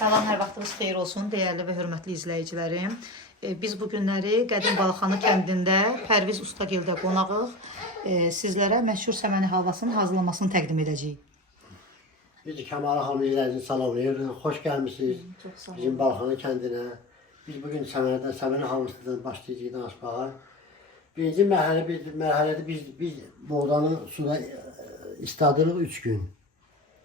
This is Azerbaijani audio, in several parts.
Salam, hər vaxtınız xeyir olsun, dəyərli və hörmətli izləyicilərim. Biz bu günləri Qədim Balıqxana kəndində Pərviz Ustagildə qonağıq. Sizlərə məşhur səməni halvasının hazırlamasını təqdim edəcəyik. Biz de Kəmal xanım izləyicini salamlayırıq. Xoş gəlmişsiniz bizim Balıqxana kəndinə. Biz bugün səməni halvasından başlayacağıq danışmağa. Birinci mərhələdə biz buğdanı suda isladırıq 3 gün.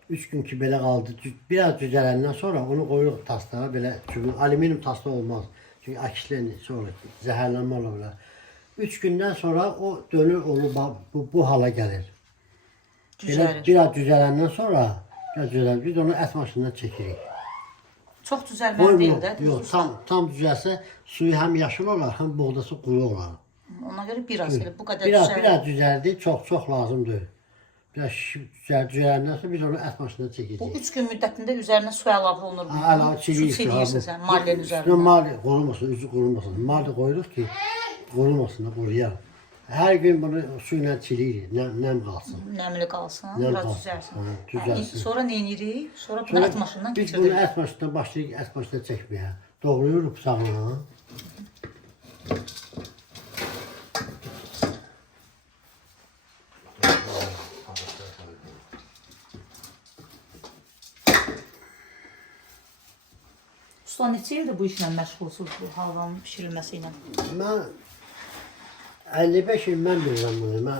3 gün ki belə qaldı. Biraz düzələndən sonra onu qoyuruq taslara belə. Çünki alüminium tasla olmaz. Çünki akislenir sonra zəhərlənmə ola bilər. 3 gündən sonra o dönür bu hala gəlir. Biraz düzələndən sonra biz onu ət maşınından çəkirik. Çox düzəlməli deyil də. Yox, tam düzəlsə suyu həm yaşıl olar, həm buğdası quru olar. Ona görə biraz elə bu qədər düzəlir. Biraz düzəldi, çox lazımdır. Biraz düzələndən sonra biz onu ət maşınından çəkəcəyik. Bu 3 gün müddətində üzərinə su əlavə olunur. Əlavə çiliyirsən sən mallenin üzərinə. Malli qurumasın, üzü qurumasın. Malli qoyuruq ki, qurumasın da quruyar. Hər gün bunu su ilə çiliyirik, nəm qalsın. Nəmli qalsın, biraz düzəlsin. Düzəlsin. Sonra nə edirik? Sonra bunu ət maşınından keçiririk. Biz bunu ət maşınından başlayırıq, ət maşınından çəkməyə. Doğrayırıq bıçağına. Usta neçə ildir bu işlə məşğulsunuz, bu halvanın pişirilməsi ilə? Mən 55 il mən bilirəm bunu.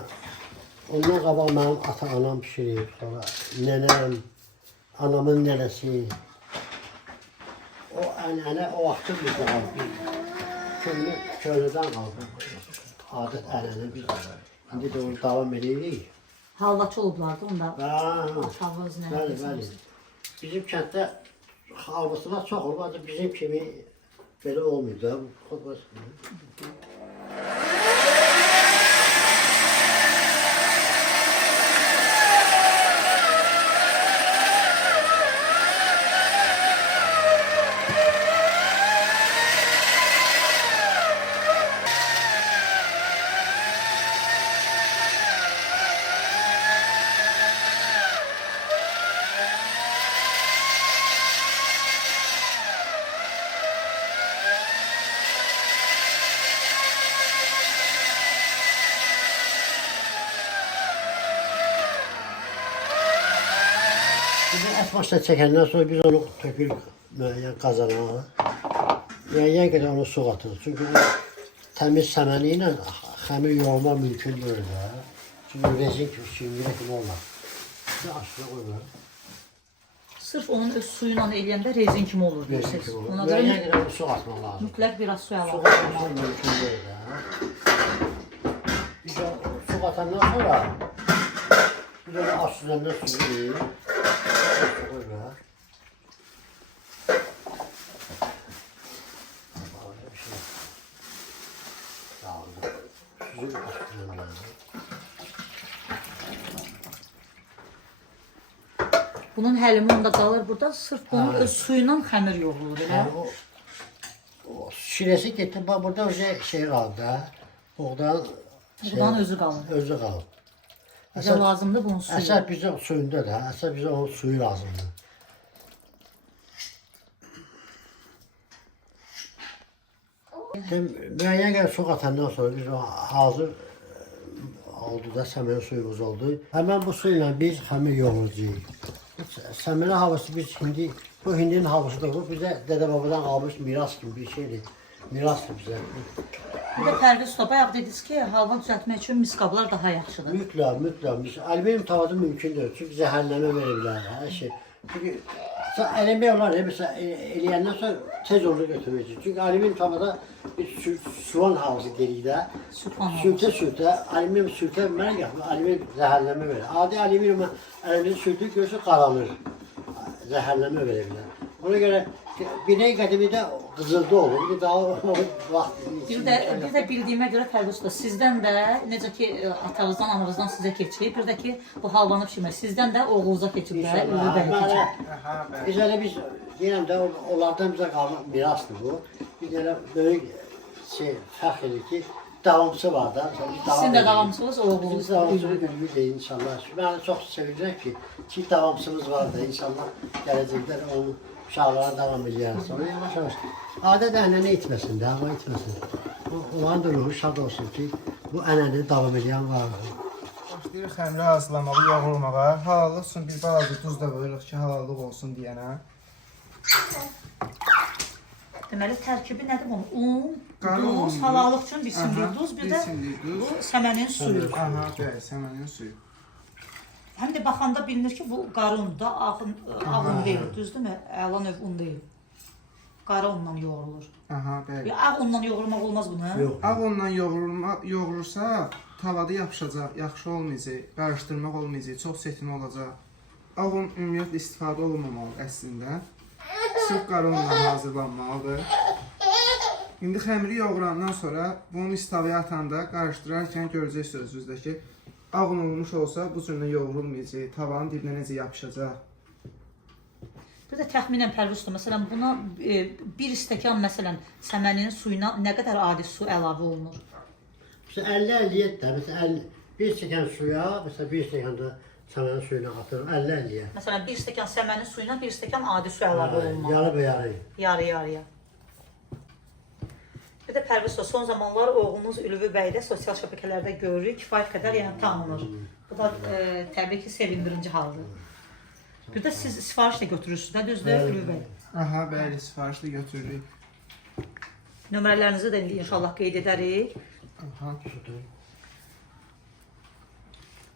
Ondan qabaq mənim ata-anam pişirir, sonra nənəm, anamın nənəsi. O ənənə o vaxtı bizdə qaldı. Köhnədən qaldı. Adət ənənə biz indi də onu davam edirik. Halvaçı olublardı onda. Halva bəli. Bizim kənddə halvasılar çox olur, ancaq bizim kimi belə olmuyor da. Ət maşına çəkəndən sonra biz onu tökürük müəyyən qazana. Müəyyən qədər onu su qatırıq. Çünki o təmiz səməni ilə xəmir yoğurma mümkün deyil. Çünki rezin kimi, süngürə kimi olmaz. Bir aşırı qoyulur. Sırf onun öz suyuyla eləyəndə rezin kimi olur deyirsiniz. Müəyyən qədər onu su qatmaq lazım. Mütləq biraz su əlavə Su qatmaq mümkün deyil. Biz su qatandan sonra biz onu az süzəndə süzürük. Bunun həlimi onda qalır burada, sırf bunun öz suyuyla xəmir yoğrulur, elə? O şirəsi getdi, bax burada şey qaldı da, Buğdanın özü qalır. Özü qalır. Bizə lazımdır bunun suyu. Əsas bizə suyunda da, əsas bizə onun suyu lazımdır. Müəyyən qədər su qatandan sonra biz hazır oldu da, səməni suyumuz oldu. Həmən bu su ilə biz xəmir yoğuracağıq. Səməni havası biz bu hindinin havasıdır. Bu bizə dədə-babadan qalmış miras kimi bir şeydir. Mirasdır bizə. Bir də Pərviz Usta, bayaq dediniz ki, halva düzəltmək üçün misqablar daha yaxşıdır. Mütləq. Alüminium tavada mümkün deyil. Çünki zəhərlənmə verə bilər, hər şey. Çünki eləmək olar, məsələn, eləyəndən sonra tez onu götürməyəcək. Çünki alüminium tavada bir suvan havası deyirik də. Sürtə, alüminium sürtə mənə yaxın, alüminium zəhərlənmə verir. Adi alüminium əlimizi sürtük, görürsə qaranır. Zəhərlənmə verə bilər. Ona görə binəy qədimidə qızılda olur, bir daha vaxt... Bir də bildiyimə görə Pərviz Usta, sizdən də, necə ki, atanızdan, anavızdan sizə keçib, bir də ki, bu halvanı pişirmək, sizdən də oğlunuza keçib də, ürü bəyə keçib. Biz elə biz, deyirəm də, onlardan bizə qalmaq mirasdır bu. Biz elə böyük fəxr edir ki, davamçısı var da. Sizin də davamçınız oğlunuz. Biz davamçımız Ülgü deyil inşallah. Mən çox sevirəm ki davamçımız var da inşallah gələcəkdə onu Uşaqlara davam edəyər. Sonra yavaş-yavaş adət ənənə itməsin də, hava itməsin. Onların da ruhu şad olsun ki, bu ənəni davam edən var. Başlayırıq xəmiri hazırlamağı, yoğurmağa. Halallıq üçün bir balaca duz da qoyuruq ki, halallıq olsun deyənə. Deməli tərkibi nədir bunun? Un, Qara duz, un, halallıq üçün bir simlik Aha, duz, bir bir də simlik duz. bu səmənin suyu. Aha, bəli, səmənin suyu. Həm də baxanda bilinir ki, bu qara undur da, ağ un deyil, düzdürmü? Əla növ un deyil. Qara unla yoğrulur. Aha, bəli. Ağ unla yoğurmaq olmaz bunu. Yox. Ağ unla yoğurursa, tavada yapışacaq, yaxşı olmayacaq, qarışdırmaq olmayacaq, çox çətin olacaq. Ağ un ümumiyyətlə istifadə olunmamalı əslində. Sırf qara unla hazırlanmalıdır. İndi xəmiri yoğurandan sonra bunu istavaya atanda qarışdırarkən görəcəksiniz özünüzdə ki, ağ un olmuş olsa bu cürlə yoğurulmayacaq, tavanın dibinə necə yapışacaq. Bir də təxminən Pərviz usta, məsələn buna bir stəkan məsələn səmənin suyuna nə qədər adi su əlavə olunur? İşte 50-50 də, məsələn bir stəkan suya, məsələn bir stəkan da səmənin suyuna atırıq, 50-50-yə. Məsələn bir stəkan səmənin suyuna bir stəkan adi su əlavə olunmalı. Yarı və yarı. Yarı-yarıya. Bir də Pərviz usta, son zamanlar oğlunuz Ülvi bəy də sosial şəbəkələrdə görürük, kifayət qədər yəni tanınır. Bu da təbii ki sevindirici haldır. Bir də siz sifariş də götürürsünüz də, düzdür Ülvi bəy? Aha, bəli, sifarişli götürürük. Nömrələrinizi də indi inşallah qeyd edərik. Aha.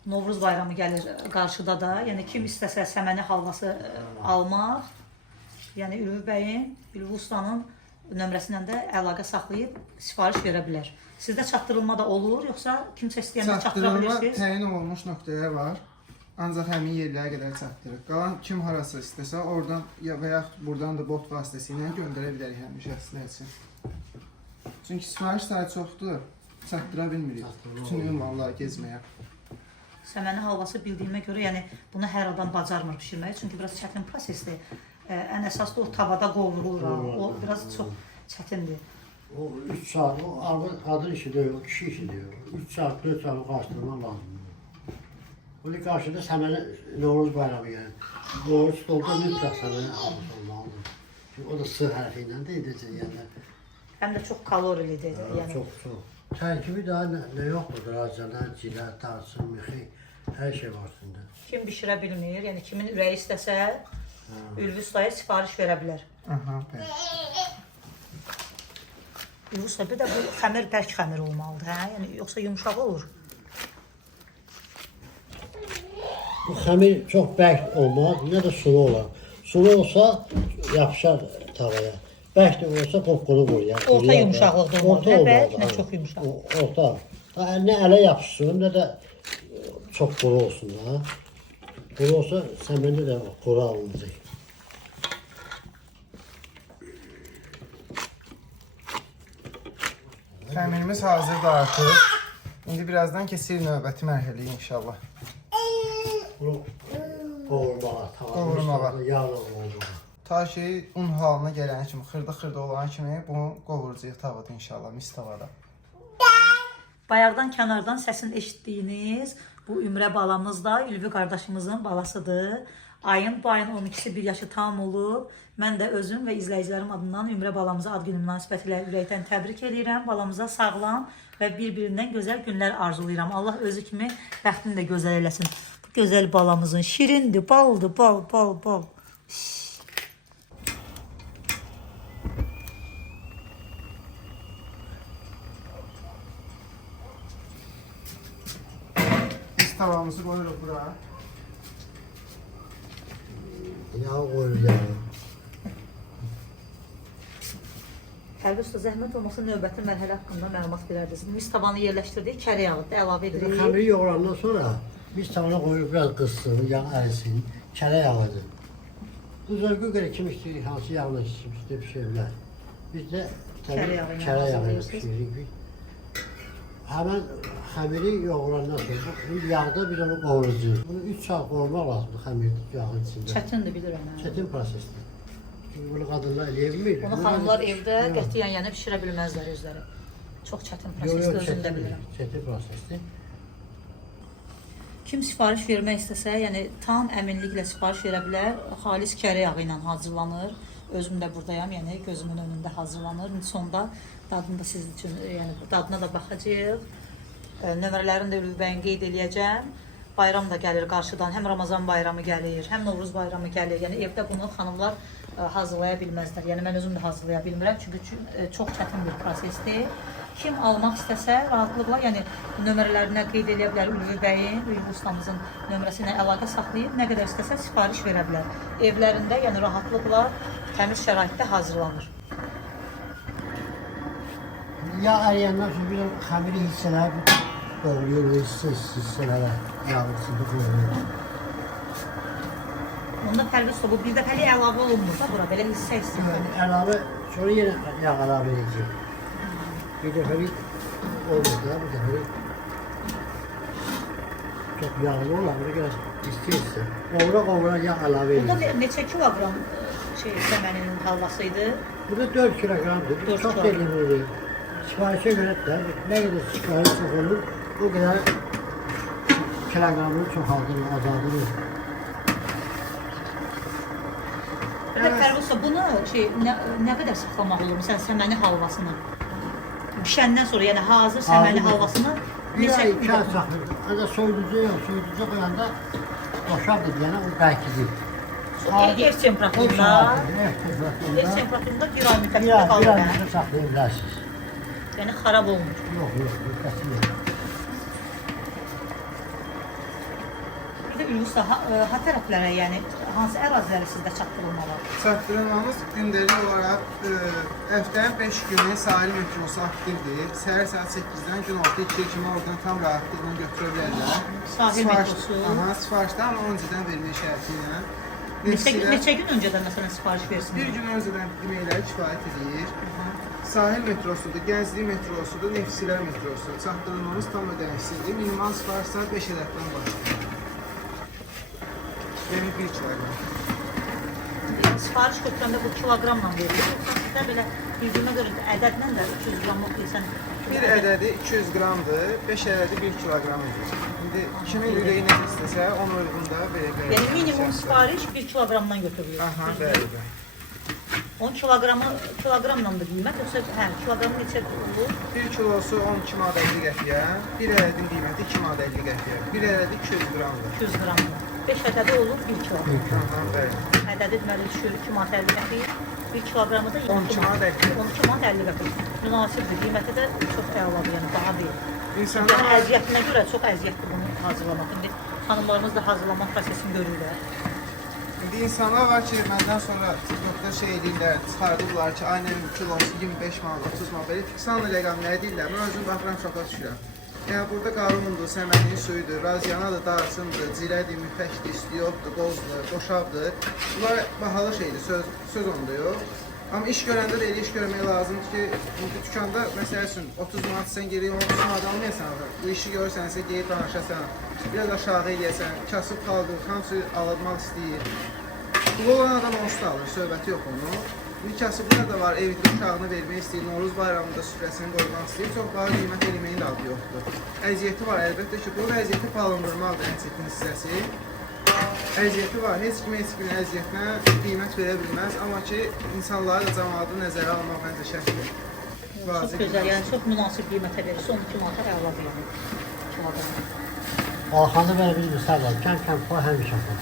Novruz bayramı gəlir qarşıda da. Yəni kim istəsə səməni halvası almaq, yəni Ülvi bəyin, Ülvi ustanın nömrəsindən də əlaqə saxlayıb sifariş verə bilər. Sizdə çatdırılma da olur, yoxsa kimsə istəyəndə çatdıra Çatdırılma bilirsiniz? təyin olunmuş nöqtələr var. Ancaq həmin yerlərə qədər çatdırırıq. Qalan kim harası istəsə, oradan və yaxud buradan da bot vasitəsilə göndərə bilərik həmin şəxslər üçün. Çünki sifariş sayı çoxdur, çatdıra bilmirik bütün ünvanları gezməyə. Səməni halvası bildiyimə görə, yəni bunu hər adam bacarmır bişirməyi, çünki biraz çətin prosesdir. Ən əsas da o tavada qovrulur, o biraz çox çətindir. O 3 saat, o qadın işi deyil, o kişi işi deyil. 3 saat, 4 saat qarışdırmaq lazımdır. Bunu qarşıda səməni Novruz bayramı gəlir. Novruz stolda mütləq səməni almış olmalıdır. Çünki o da S hərfi ilə də edəcək yəni. Həm də çox kalorilidir. Yəni. Çox. Tərkibi daha nə yoxdur? Racadan, cilə, tarçın, mixi, hər şey var üstündə. Kim bişirə bilmir, yəni kimin ürəyi istəsə, Ülvi ustaya sifariş verə bilər. Aha, bəli. Ülvi usta, bir də bu xəmir bərk xəmir olmalıdır, hə? Yəni yoxsa yumşaq olur. Bu xəmir çox bərk olmaz, nə də sulu olar. Sulu olsa yapışar tavaya. Bərk də olsa qopqulu vurur. Yəni, Orta yumşaqlıqda olmalı, nə bərk, nə çox yumşaq. Orta. Nə ələ yapışsın, nə də çox quru olsun da. Quru olsa səməndə də quru alınacaq. Xəmirimiz hazırdır artıq. İndi birazdan keçirik növbəti mərhələyə inşallah. Bunu qovurmağa, Qovurmağa. Yağla qovurmağa. Ta ki un halına gələn kimi, xırda olan kimi bunu qovuracağıq tavada inşallah, mis tavada. Bayaqdan kənardan səsini eşitdiyiniz bu Ümrə balamız da Ülvi qardaşımızın balasıdır. Ayın bu ayın 12-si 1 yaşı tam olub. Mən də özüm və izləyicilərim adından Ümrə balamıza ad günü münasibətilə ürəkdən təbrik edirəm. Balamıza sağlam və bir-birindən gözəl günlər arzulayıram. Allah özü kimi bəxtini də gözəl eləsin. Gözəl balamızın şirindir, baldır, bal. Biz tavamızı qoyuruq bura. Yağ qoyur yağı. Pərviz usta, zəhmət olmasa növbəti mərhələ haqqında məlumat verərdiniz. Mis tavanı yerləşdirdik, kərə yağı da əlavə edirik. Xəmiri yoğurandan sonra biz tavana qoyuruq, biraz qızsın, yağ ərisin, kərə yağıdır. Bu zövqü görə kim istəyirik, hansı yağla istəyir pişirirlər. Biz də kərə yağıyla pişiririk. Həmən xəmiri yoğurandan sonra bu yağda biz onu qovurucuq. Bunu 3 saat qovurmaq lazımdır xəmir yağın içində. Çətindir, bilirəm. Çətin prosesdir. Çünki bunu qadınlar eləyə bilmir. Bunu xanımlar evdə qətiyyən yəni bişirə bilməzlər özləri. Çox çətin prosesdir, özüm də bilirəm. Çətin prosesdir. Kim sifariş vermək istəsə, yəni tam əminliklə sifariş verə bilər. Xalis kərə yağı ilə hazırlanır. Özüm də buradayam, yəni gözümün önündə hazırlanır. İndi sonda dadını da siz üçün, yəni dadına da baxacağıq. Nömrələrini də Ülvi bəyin qeyd eləyəcəm. Bayram da gəlir qarşıdan. Həm Ramazan bayramı gəlir, həm Novruz bayramı gəlir. Yəni evdə bunu xanımlar hazırlaya bilməzlər. Yəni mən özüm də hazırlaya bilmirəm, çünki çox çətin bir prosesdir. Kim almaq istəsə rahatlıqla, yəni nömrələrinə qeyd edə bilər Ülvi bəyin, Ülvi ustamızın nömrəsi ilə əlaqə saxlayıb, nə qədər istəsə sifariş verə bilər. Evlərində, yəni rahatlıqla təmiz şəraitdə hazırlanır. Yağ əriyəndən sonra bir xəmiri hissələr doğrayırıq, hissələrə yağın içində qoyuruq. Onda Pərviz usta, bu bir dəfəlik əlavə olunmur da bura, belə hissə. Əlavə, sonra yenə yağ əlavə edəcək. Bir dəfəlik olmur da, bir dəfəlik çox yağlı olar, buna görə istəyirsə. Qovura yağ əlavə edəcək. Burada neçə kiloqram səmənin halvası idi? Burada 4 kilogramdır, çox delimlidir. Sifarişə görə də nə qədər sifariş çox olur, o qədər kilogramını çoxaldırır, azaldırır. Pərviz usta, bunu nə qədər saxlamaq olur? Məsələn, səməni halvasını bişəndən sonra, yəni hazır səməni halvasını Bir ay, 2 ay saxlayır. Ancaq soyuducuya qoyanda boşaldır, yəni o bərkidir. Ev temperaturunda bir ay müddətində qalır. Bir ay müddətində saxlaya bilərsiniz. Yəni xarab olmur. Yox, qətiyyən. Bir də Ülvi usta, ha tərəflərə, yəni hansı əraziləri sizdə çatdırılmalı? Çatdırılmamız gündəlik olaraq həftənin 5 günü sahil metrosu aktivdir. Səhər saat 8-dən gün orta 2 kimi oradan tam rahatlıqla götürə bilərlər. Sahil metrosu. Aha, sifarişdə amma öncədən vermək şərti ilə. Neçə gün öncədən məsələn sifariş versin? Bir gün öncədən deməkləri kifayət edir. Sahil metrosudur, Gənclik metrosudur, Neftçilər metrosudur. Çatdırılmamız tam ödənişsizdir. Minimal sifariş saat 5 ədəddən başlayır. Yəni 1 kiloqram. Sifariş götürəndə bu kiloqramla verilir. Sizdə belə bildiyimə görə ədədlə də 300 qramlıq deyirsən. Bir ədədi 200 qramdır, 5 ədədi 1 kiloqram edir. İndi kimin ürəyi nə istəsə, onun uyğunda belə belə. Yəni minimum sifariş 1 kiloqramdan götürülür. Aha, bəli. 10 kiloqramla da qiymət, yoxsa kiloqramı neçə olur? 1 kilosu 12 manat 50 qəpiyə, bir ədədin qiyməti 2 manat 50 qəpiyə. Bir ədədi 200 qramdır. 200 qramdır. 5 ədədi olur 1 kiloqram. Aha, bəli. Ədədi deməli düşür 2 manat 50 qəpik. 1 kiloqramı da 12 manat 50. 12 manat 50 qəpik. Münasibdir. Qiyməti də çox əladır, yəni baha deyil. İnsanlar Yəni əziyyətinə görə çox əziyyətdir bunu hazırlamaq. İndi xanımlarımız da hazırlamaq prosesini görürlər. İndi insanlar var ki, məndən sonra TikTokda şey edirlər, çıxardıblar ki, ay nə bilim kilosu 25 manat, 30 manat, belə fiksanlı rəqəmlər deyirlər. Mən özüm baxıram, şoka düşürəm. Yəni burada qarunundur, səmənin suyudur, raziyanadır, darçındır, cirədir, müpəkdir, istiyotdur, qozdur, qoşabdır. Bunlar bahalı şeydir, söz onda yox. Amma iş görəndə də elə iş görmək lazımdır ki, indi dükanda məsəl üçün 30 manat sən gedib 30 manat almayasan, bu işi görürsənsə gedib danışasan, biraz aşağı eləyəsən, kasıb qaldın, hamısı alınmaq istəyir. Pulu olan adam onsuz da alır, söhbəti yox onun. Bir kasıblar da var, evdə uşağını vermək istəyir, Novruz bayramında süfrəsini qoymaq istəyir, çox baha qiymət eləməyin də adı yoxdur. Əziyyəti var, əlbəttə ki, bu vəziyyəti palındırmaqdır ən çətin hissəsi. Əziyyəti var, heç kimin əziyyətinə qiymət verə bilməz, amma ki, insanları da cəmaatı nəzərə almaq məncə şərtdir. Çox gözəl, yəni çox münasib qiymətə verirsə 12 manata əladır yəni kiloqramı. Balxanda belə bir misal var, kəm qoy həmişə qoy.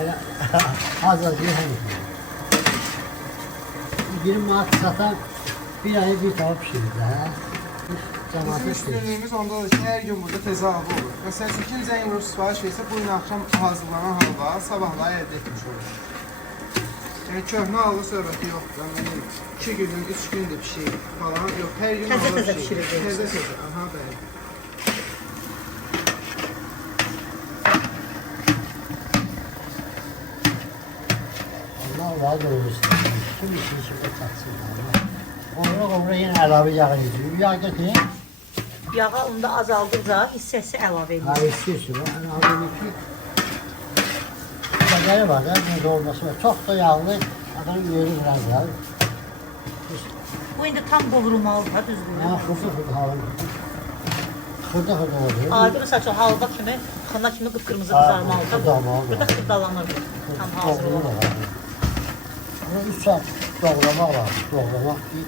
Elə az deyil həmişə. 20 manat satan bir ayı bir tava pişirir də. Bizim üstünlüyümüz ondadır ki, hər gün burada tezahürü olur. Məsələn, ikinci zəng vurub sifariş versə, bu gün axşam hazırlanan halva sabahları əldə etmiş olur. Yəni, köhnə halva söhbəti yoxdur. Yəni, 2 günün, 3 gündür pişir falan, yox, hər gün halva Təzə pişirir. Təzə, aha, bəli. Allah razı olsun. Tüm işini şöyle tatsın. Qovura yenə əlavə yağ edilir. Yağ götürün. Yağa onda azaldıqca hissəsi əlavə edilir. Ha, istəyirsin. Əlavə edilir ki, qədəri var da, necə olması var. Çox da yağlı, adamın yeri biraz da. Bu indi tam qovurulmalıdır, düzdür? Ha, xurdu halım. Xırda olur. Adi məsəl üçün halva kimi, xına kimi qıpqırmızı Ha, qızarmalıdır. qızarmalıdır. Burada xırdalanır tam hazır olan. Ama 3 saat doğramaq lazım. Doğramaq ki,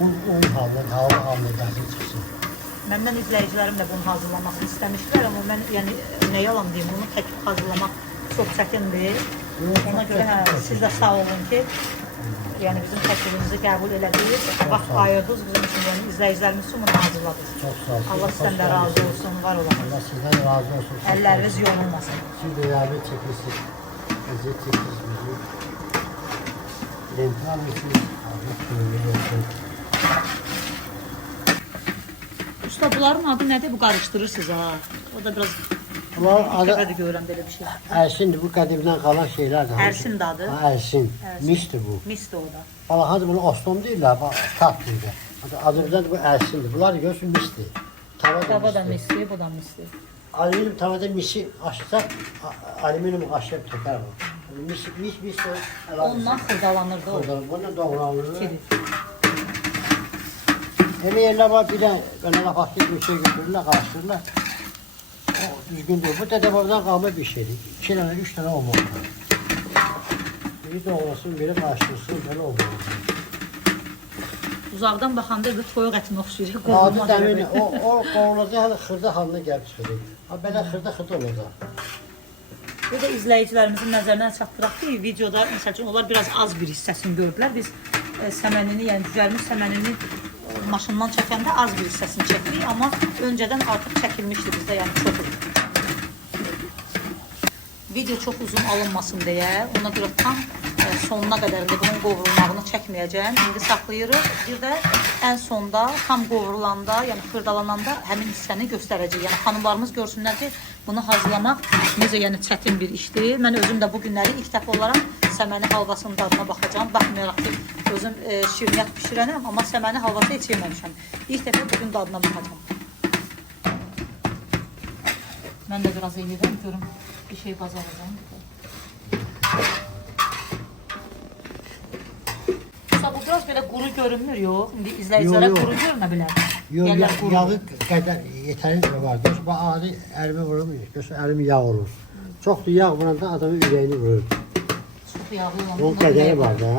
un halına gəlsin çıxsın. Məndən izləyicilərim də bunu hazırlamasını istəmişdilər, amma mən yəni nə yalan deyim, onu tək hazırlamaq çox çətindir. Ona görə hə, siz də sağ olun ki, yəni bizim təklifimizi qəbul elədiniz, vaxt ayırdınız bizim üçün, yəni izləyicilərimiz üçün bunu hazırladınız. Çox sağ olun. Allah sizdən də razı olsun, var olun. Allah sizdən razı olsun. Əlləriniz yorulmasın. Siz də yardım çəkirsiniz. Əziyyət çəkirsiniz bizi. Lentə almışsınız. Allah kömür olsun. Usta, bunların adı nədir? Bu qarışdırırsınız ha. O da biraz Bunlar ilk adı dəfədir görürəm belə bir şey. Ərsindir. Bu qədimdən qalan şeylərdir. Ərsin də adı. Ha, Ərsin. Misdir bu. Mis də o da. Balaqadı bunu ostom deyirlər. Tat deyirlər. Azərbaycanda bu ərsindir. Bunlar görürsün misdir. Tava da misli, bu da misli. Alüminyum tavada misi açsa, alüminyum aşıb tökər bu. Mis Ondan xırdalanırdı o. Bununla doğranılır. Kiri. Elə yerlər var, bir də belə lafastik bir şey götürürlər, qarışdırırlar. O düzgün deyil. Bu dədəbabdan qalma bir şeydir. 2 dənə, 3 dənə olmalı. Biri doğrasın, biri qarışdırsın, belə olmalı. Uzaqdan baxanda bir toyuq ətinə oxşayır. Adı dəmin, o qovulacaq, hələ xırda halına gəlib çıxır. Ha, belə xırda olacaq. Bu da izləyicilərimizin nəzərinə çatdıraq ki, videoda məsəl üçün onlar biraz az bir hissəsini gördülər. Biz səmənini, yəni düzəlmiş səmənini maşından çəkəndə az bir hissəsini çəkirik, amma öncədən artıq çəkilmişdi bizdə, yəni çox idi. Video çox uzun alınmasın deyə, ona görə tam sonuna qədər bunun qovrulmağını çəkməyəcəm. İndi saxlayırıq. Bir də ən sonda, tam qovrulanda, yəni xırdalananda həmin hissəni göstərəcək. Yəni xanımlarımız görsünlər ki, bunu hazırlamaq necə yəni çətin bir işdir. Mən özüm də bu günləri ilk dəfə olaraq səməni halvasının dadına baxacağam. Baxmayaraq ki, özüm şirniyyat bişirənəm, amma səməni halvası heç yeməmişəm. İlk dəfə bugün dadına baxacağam. Mən də biraz eləyirəm, görüm bir şey bacaracağım. Bu biraz belə quru görünmür, yox. İndi izləyicilərə quru görünə bilər. Yox, yağı qədər yetərincə var. Görsə, bu adi əlimi vurulmuyor. Görsə, əlim yağ olur. Çoxdur yağ vuranda adamın ürəyini vurur. Çox yağlı olan. Onun qədəri var da.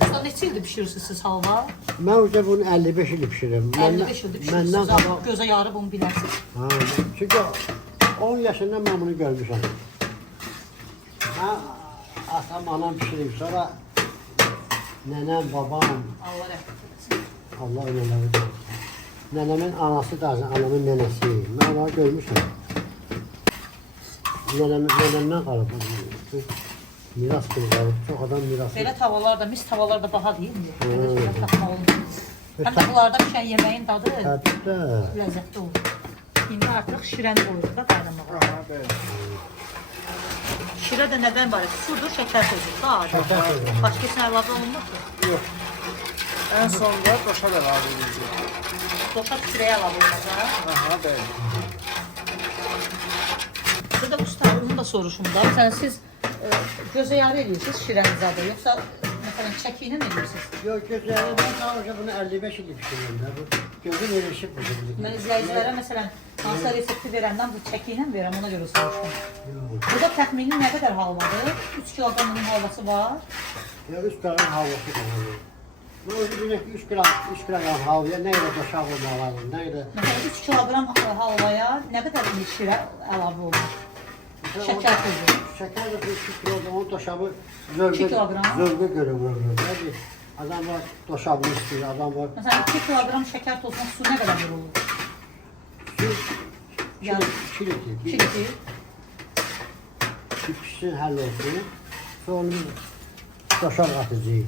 Usta, neçə ildir pişirirsiniz siz halva? Mən uca bunu 55 il pişirirəm. 55 ildir pişirirsiniz. Gözə yarı bunu bilərsiniz. Ha, çünki 10 yaşından mən bunu görmüşəm. Mən atam, anam pişirib, sonra nənəm, babam, Allah rəhmət eləsin. Allah önələri deyil. Nənəmin anası da, anamın nənəsi. Mən onları görmüşəm. Nənəmdən qalıb. Miras bir qalıb. Çox adam mirası. Belə tavalar da, mis tavalar da baha deyilmi? Belə şeylər tapmaq olmaz. Həm də bunlarda pişən yeməyin dadı Əlbəttə. ləzzətli olur. İndi artıq şirəni qoyuruq da qaynamağa. Şirə də nədən var? Sudur, şəkər tozudur da adi. Şəkər tozu. Başqa heç nə əlavə olunmur ki. Yox. Ən sonda doşa da əlavə edəcək. Doşa şirəyə əlavə olunmaz ha? Aha, bəli. Burada usta, onu da soruşum da. Məsələn, siz gözə yarı edirsiniz şirənizə də, yoxsa məsələn çəki ilə mi edirsiniz? Yox, gözlərim, mən sadəcə bunu 55 il pişirirəm də. Bu gözüm erişib bu. Mən izləyicilərə məsələn hansı resepti verəndən bu çəki ilə verəm, ona görə soruşdum. Burada təxmini nə qədər halvadır? 3 kiloqram bunun halvası var. Ya 3 kiloqram halvası var. Bu özü bilək ki 3 kiloqram halvaya nə qədər doşaq olmalı lazım, nə qədər... Məsələn 3 kiloqram halvaya nə qədər şirə əlavə olur? Şəkər tozu. Şəkər də 2 kiloqram doşabı 2 kiloqram. Zövqə görə vurulur. Adam var doşabını istəyir, adam var... Məsələn 2 kiloqram şəkər tozuna su nə qədər vurulur? Yəni 2 litr. 2 litr. Pişsin, həll olsun. Sonra doşab atacağıq.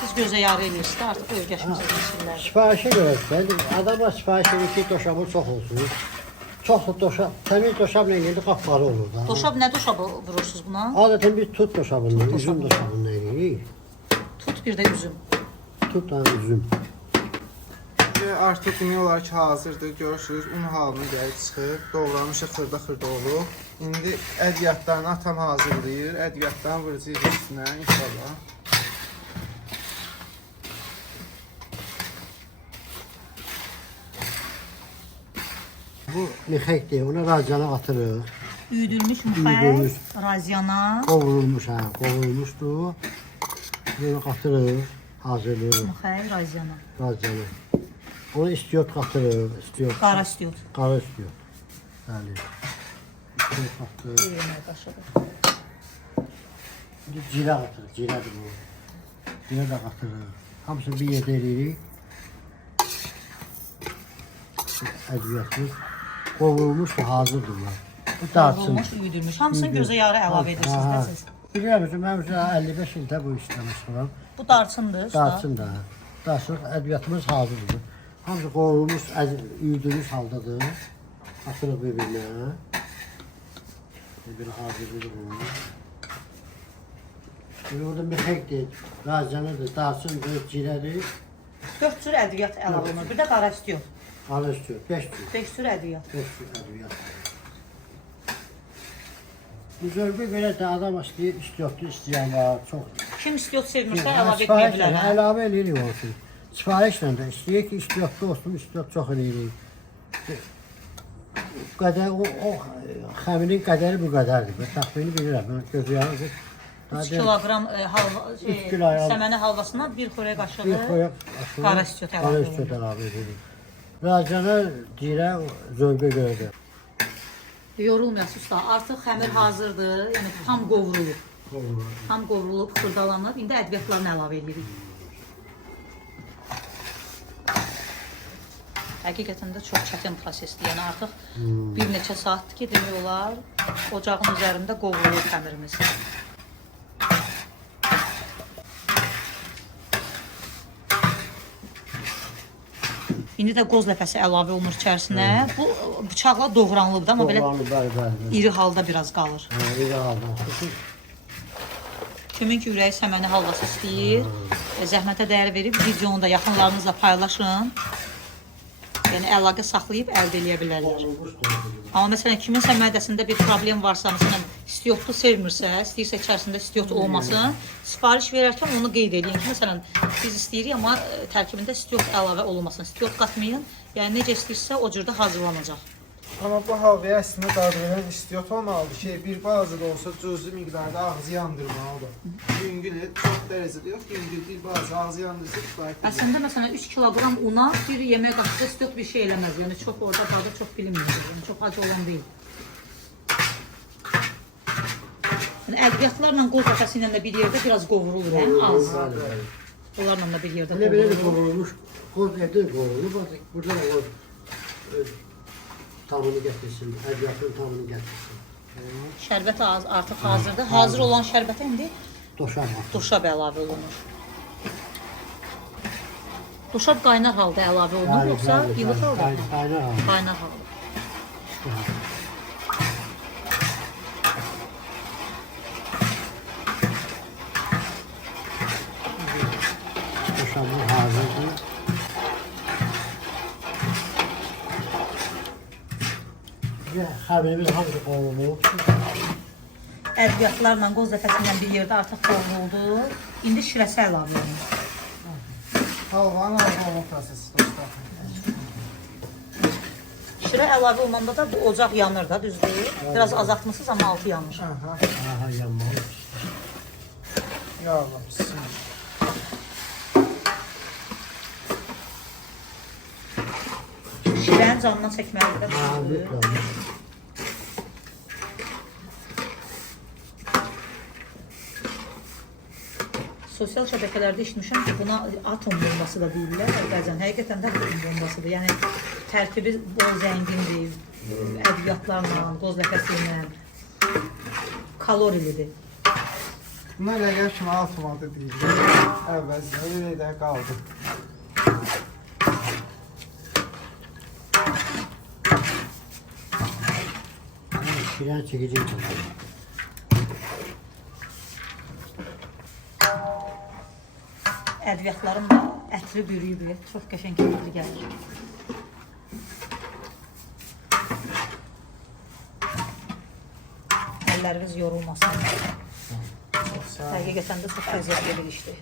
Siz gözə yarı edirsiniz, artıq öyrəşmişsiniz şirlər. Sifarişə görə adamlar sifariş edir ki, doşabı çox olsun. Çox doşab, təmiz doşabla ilgili qapqarı olur da. Doşab nə doşabı vurursunuz buna? Adətən biz tut doşabından, üzüm doşabından eləyirik. Tut bir də üzüm. Tut da üzüm. Artıq demək olar ki, hazırdır. Görürsünüz, un halını gəlib çıxıb, doğramışıq xırda olub. İndi ədiyyatlarını atam hazırlayır. Ədiyyatlarını vuracağıq üstünə, inşallah. Bu mixekdir. Ona razana atırıq. Üyüdülmüş Üyüdülmüş. müxəy, raziyana, Qovrulmuş, qovrulmuşdur. Bunu qatırıq, hazırlayırıq. müxəy, raziyana. Razana. Onu istiyot qatırıq, istiyot. Qara istiyot. Qara istiyot. Bəli. İstiyot qatırıq. Bir yemək qaşığı. İndi cirə qatırıq, cirədir bu. Cirə də qatırıq. Hamısını bir yerdə eləyirik. Ədviyyatımız qovrulmuşdur, hazırdır bunlar. Bu darçın. Qovrulmuş, üyüdülmüş. Hamısını gözə yarı əlavə edirsiniz də siz. Bilirəm ki, mən 55 ildə bu işlə məşğulam. Bu darçındır usta. Darçın da. Darçın ədviyyatımız hazırdır. Hamısı qovrulmuş, üyüdülmüş haldadır. Atırıq bir-birinə. Bir hazırlıq bunu. Orada mixekdir, razanadır, darçındır, cirədir. 4 cür ədviyyat əlavə olunur. Bir də qara istiyot. Qara istiyot, 5 cür. 5 cür ədviyyat. 5 cür ədviyyat. Müzörgə görə də adam istəyir, istiyotlu istəyən var, çox. Kim istiyot sevmirsə əlavə etməyə bilər. hə? Əlavə eləyirik olsun. Sifarişlə də istəyir ki, istiyotlu olsun, istiyot çox eləyirik. Qədər, o xəminin qədəri bu qədərdir. Ben təxmini bilirəm, mən gözü yanır. 3 kiloqram səməni halvasına bir xörək qaşığı qara istiyot əlavə Qara istiyot əlavə edirik. Razana dirə zövqə görədir. Yorulmayasınız usta. Artıq xəmir hazırdır. Yəni tam qovrulub. Tam qovrulub, xırdalanıb. İndi ədviyyatlarını əlavə edirik. Həqiqətən də çox çətin prosesdir. Yəni artıq bir neçə saatdır ki, demək olar, ocağın üzərində qovrulur xəmirimiz. İndi də qoz ləpəsi əlavə olunur içərisinə. Bu bıçaqla doğranılıbdır, amma belə iri halda biraz qalır. İri halda. Kimin ki ürəyi səməni halvası istəyir, zəhmətə dəyər verib videonu da yaxınlarınızla paylaşın. Yəni əlaqə saxlayıb əldə edə bilərlər. Amma məsələn kiminsə mədəsində bir problem varsa, məsələn istiyotlu sevmirsə, istəyirsə içərisində istiyot olmasın, sifariş verərkən onu qeyd edin ki, məsələn biz istəyirik amma tərkibində istiyot əlavə olunmasın. İstiyot qatmayın. Yəni necə istəyirsə o cürdə hazırlanacaq. Amma bu halvaya əslində dad verən istiyot olmalıdır ki, bir balaca da olsa cüzi miqdarda ağzı yandırmalıdır. Yüngül, çox dərəcədə yox, yüngül bir balaca ağzı yandırsa kifayət edir. Əslində məsələn 3 kiloqram una bir yemək qaşığı istiyot bir şey eləməz. Yəni çox orada dadı çox bilinmir. Yəni çox acı olan deyil. Yəni ədviyyatlarla qoz ləpəsi ilə də bir yerdə biraz qovrulur, həm az. Onlarla da bir yerdə Belə qovrulur. qovrulmuş, qoz evdə qovrulur. Burada qoz tamını gətirsin, ədviyyatın tamını gətirsin. Şərbət artıq hazırdır. Hazır olan şərbətə indi doşab əlavə olunur. Doşab qaynar halda əlavə olunur, yoxsa yılıq halda? Qaynar halda. Qaynar halda. Doşabı hazırdır. Xəmirimiz hamısı qovrulub. Ədviyyatlarla qoz ləpəsindən bir yerdə artıq qovruldu. İndi şirəsi əlavə olunur. Halvanın hazırlanma prosesi dostlar. Şirə əlavə olmanda da bu ocaq yanır da, düzdür? Biraz azaltmışsınız amma altı yanır. Aha, yanmalı. Yağla pişsin. Şirənin canından çəkməlidir də, düzdür? Sosial şəbəkələrdə eşitmişəm ki, buna atom bombası da deyirlər. Bəzən həqiqətən də atom bombasıdır. Yəni tərkibi bol zəngindir, ədviyyatlarla, qoz ləpəsi ilə, kalorilidir. Buna rəqəm kimi altımadı deyilir. Əvvəlcə öyle də qaldı. Şirən çəkəcək. Ədviyyatlarım da ətri bürüyüb, çox qəşəng ətri gəlir. Əlləriniz yorulmasın. Həqiqətən də çox ləzzətli bir işdir.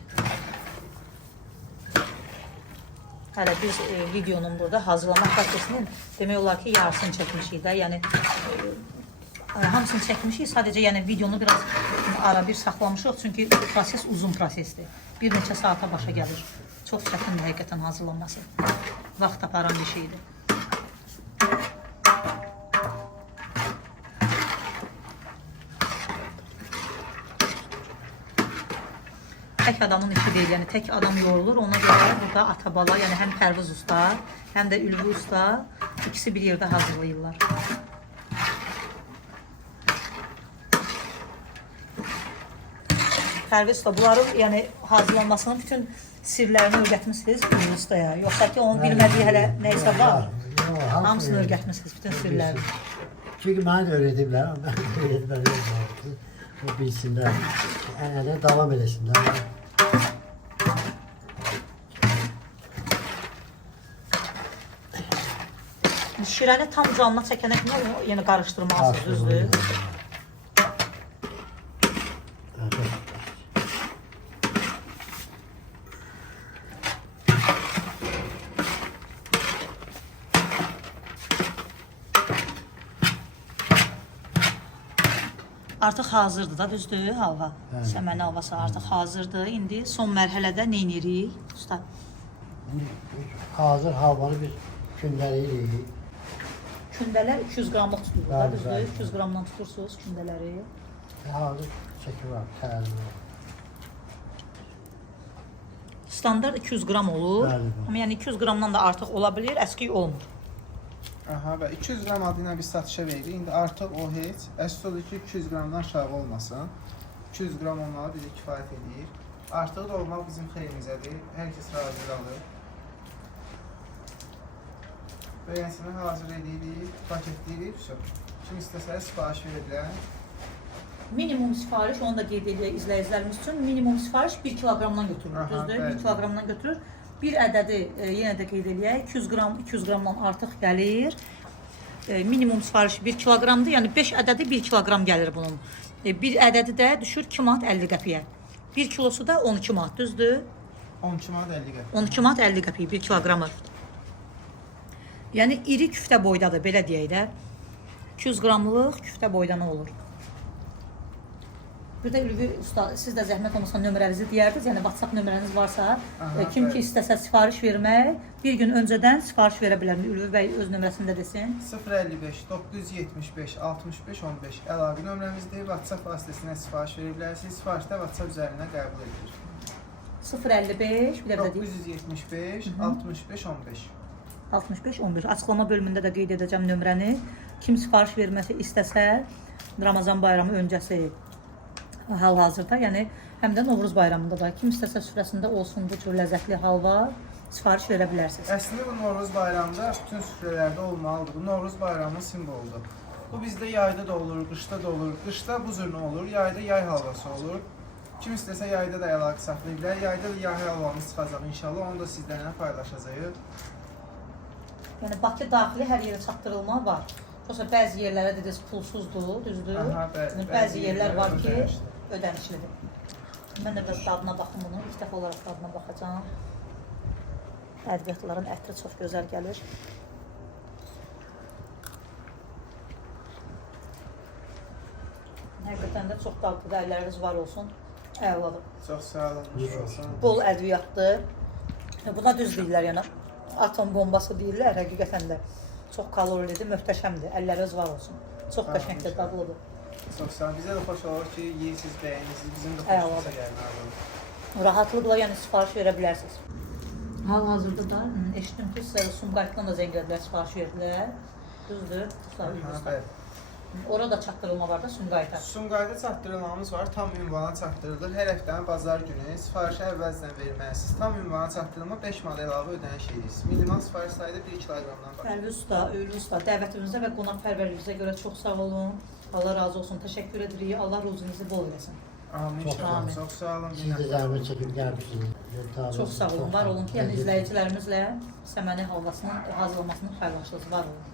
Hələ biz videonun burada hazırlama prosesinin demək olar ki, yarısını çəkmişik də. Yəni hamısını çəkmişik. Sadəcə yəni videonu biraz ara bir saxlamışıq. Çünki proses uzun prosesdir. Bir neçə saata başa gəlir. Çox çətindir həqiqətən hazırlanması. Vaxt aparan bir şeydir. Tək adamın işi deyil, yəni tək adam yorulur. Ona görə burada ata-bala, yəni həm Pərviz usta, həm də Ülvi usta ikisi bir yerdə hazırlayırlar. Pərviz usta, bunların yəni hazırlanmasının bütün sirlərini öyrətmişsiniz Ülvi ustaya. Yoxsa ki, onun bilmədiyi hələ nəysə var? Hamısını öyrətmişsiniz, bütün sirlərini. Çünki mənə də öyrədiblər, mən də öyrədiblər. O bilsinlər, ənənə davam edesinlər. Şirəni tam canına çəkənə kimi yəni qarışdırmalısınız, düzdür? Artıq hazırdır da, düzdür halva? Səməni halvası artıq hazırdır. İndi son mərhələdə nə edirik? Usta. Hazır halvanı biz kündəliyirik. Kündələr 200 qramlıq tutulur da, düzdür? 200 qramdan tutursunuz kündələri. Hazır çəki var, tərəzi. Standart 200 qram olur. Bəli. Amma yəni 200 qramdan da artıq ola bilir, əskik olmur. Aha, və 200 qram adı ilə biz satışa veririk. İndi artıq o heç, əsas odur ki, 200 qramdan aşağı olmasın. 200 qram olmalı bizə kifayət edir. Artıq da olmaq bizim xeyrimizədir. Hər kəs razı qalır. Bəyənsini hazır edirik, paketləyirik. Kim istəsə sifariş verə bilər. Minimum sifariş, onu da qeyd edək izləyicilərimiz üçün. Minimum sifariş 1 kiloqramdan götürülür, düzdür? 1 kiloqramdan götürür. Bir ədədi yenə də qeyd edək, 200 qramdan artıq gəlir. Minimum sifariş 1 kiloqramdır, yəni 5 ədədi 1 kiloqram gəlir bunun. Bir ədədi də düşür 2 manat 50 qəpiyə. 1 kilosu da 12 manat, düzdür? 12 manat 50 qəpiyə. 12 manat 50 qəpiyə 1 kiloqramı. Yəni iri küftə boydadır, belə deyək də. 200 qramlıq küftə boyda nə olur? Bir də Ülvi usta, siz də zəhmət olmasa nömrənizi deyərdiniz, yəni WhatsApp nömrəniz varsa, kim ki istəsə sifariş vermək, bir gün öncədən sifariş verə bilər. Ülvi bəy öz nömrəsində desin. 055 975 65 15 əlavə nömrəmizdir. WhatsApp vasitəsilə sifariş verə bilərsiniz. Sifarişdə WhatsApp üzərindən qəbul edilir. 055, bir də 975 65 15. 65 11. Açıqlama bölümündə də qeyd edəcəm nömrəni. Kim sifariş verməsi istəsə, Ramazan bayramı öncəsi hal-hazırda, yəni həm də Novruz bayramında da kim istəsə süfrəsində olsun bu cür ləzzətli halva sifariş verə bilərsiniz. Əslində bu Novruz bayramında bütün süfrələrdə olmalıdır. Bu Novruz bayramının simvoludur. Bu bizdə yayda da olur, qışda da olur. Qışda bu cür nə olur? Yayda yay halvası olur. Kim istəsə yayda da əlaqə saxlaya bilər. Yayda da yay halvamız çıxacaq inşallah. Onu da sizlərlə paylaşacağıq. Yəni Bakı daxili hər yerə çatdırılma var. Yoxsa bəzi yerlərə dediniz pulsuzdur, düzdür? Bəzi yerlər var ki, ödənişlidir. Mən də biraz dadına baxım bunu. İlk dəfə olaraq dadına baxacağım. Ədviyyatların ətri çox gözəl gəlir. Həqiqətən də çox dadlıdır, əlləriniz var olsun. Əladır. Çox sağ olun. Bol ədviyyatdır. Buna düz deyirlər, yəni atom bombası deyirlər, həqiqətən də. Çox kalorilidir, möhtəşəmdir. Əlləriniz var olsun. Çox qəşəngdir, dadlıdır. Çox sağ olun. Bizə də xoş olur ki, yeyirsiniz, bəyənirsiniz. Bizim də xoşumuza gəlir. Rahatlıqla yəni sifariş verə bilərsiniz. Hal-hazırda da eşitdim ki, sizə Sumqayıtdan da zəng edilər, sifariş verdilər. Düzdür? Orada çatdırılma var da Sumqayıta. Sumqayıta çatdırılmamız var. Tam ünvana çatdırılır. Hər həftənin bazar günü sifarişi əvvəlcədən verməlisiniz. Tam ünvana çatdırılma 5 manat əlavə ödəniş edirsiniz. Minimal sifariş sayıda 1 kiloqramdan başlayır. Pərviz usta, Ülvi usta, dəvətimizə və qonaqpərvərliyinizə görə çox sağ olun. Allah razı olsun. Təşəkkür edirik. Allah ruzunuzu bol eləsin. Amin. Çox sağ olun. Siz də zəhmət çəkib gəlmişsiniz. Çox sağ olun. Var olun ki, yəni izləyicilərimizlə səməni halvasının hazırlamasını paylaşdınız. Var olun.